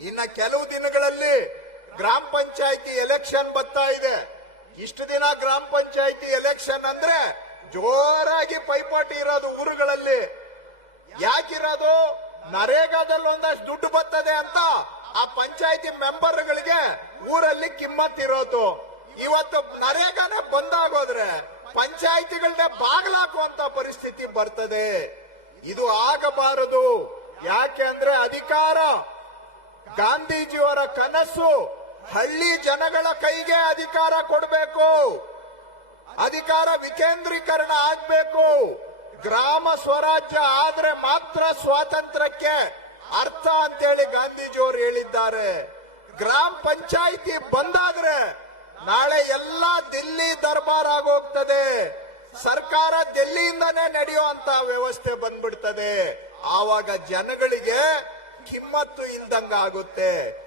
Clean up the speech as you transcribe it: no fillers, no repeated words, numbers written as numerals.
ಇನ್ನ ಕೆಲವು ದಿನಗಳಲ್ಲಿ ಗ್ರಾಮ ಪಂಚಾಯತಿ ಎಲೆಕ್ಷನ್ ಬರ್ತಾ ಇದೆ. ಇಷ್ಟು ದಿನ ಗ್ರಾಮ ಪಂಚಾಯತಿ ಎಲೆಕ್ಷನ್ ಅಂದ್ರೆ ಜೋರಾಗಿ ಪೈಪೋಟಿ ಇರೋದು ಊರುಗಳಲ್ಲಿ. ಯಾಕಿರೋದು? ನರೇಗಾದಲ್ಲಿ ಒಂದಷ್ಟು ದುಡ್ಡು ಬರ್ತದೆ ಅಂತ ಆ ಪಂಚಾಯತಿ ಮೆಂಬರ್ಗಳಿಗೆ ಊರಲ್ಲಿ ಕಿಮ್ಮತ್ತಿರೋದು. ಇವತ್ತು ನರೇಗಾನೇ ಬಂದಾಗೋದ್ರೆ ಪಂಚಾಯತಿಗಳನ್ನೇ ಬಾಗ್ಲಾಕುವಂತ ಪರಿಸ್ಥಿತಿ ಬರ್ತದೆ. ಇದು ಆಗಬಾರದು. ಯಾಕೆ ಅಂದ್ರೆ ಅಧಿಕಾರ, ಗಾಂಧೀಜಿಯವರ ಕನಸು ಹಳ್ಳಿ ಜನಗಳ ಕೈಗೆ ಅಧಿಕಾರ ಕೊಡಬೇಕು, ಅಧಿಕಾರ ವಿಕೇಂದ್ರೀಕರಣ ಆಗ್ಬೇಕು. ಗ್ರಾಮ ಸ್ವರಾಜ್ಯ ಆದ್ರೆ ಮಾತ್ರ ಸ್ವಾತಂತ್ರ್ಯಕ್ಕೆ ಅರ್ಥ ಅಂತೇಳಿ ಗಾಂಧೀಜಿಯವರು ಹೇಳಿದ್ದಾರೆ. ಗ್ರಾಮ ಪಂಚಾಯಿತಿ ಬಂದಾದ್ರೆ ನಾಳೆ ಎಲ್ಲ ದಿಲ್ಲಿ ದರ್ಬಾರ್ ಆಗೋಗ್ತದೆ. ಸರ್ಕಾರ ದಿಲ್ಲಿಯಿಂದನೇ ನಡೆಯುವಂತ ವ್ಯವಸ್ಥೆ ಬಂದ್ಬಿಡ್ತದೆ. ಆವಾಗ ಜನಗಳಿಗೆ ಕಿಮ್ಮತ್ತು ಇಲ್ದಂಗ ಆಗುತ್ತೆ.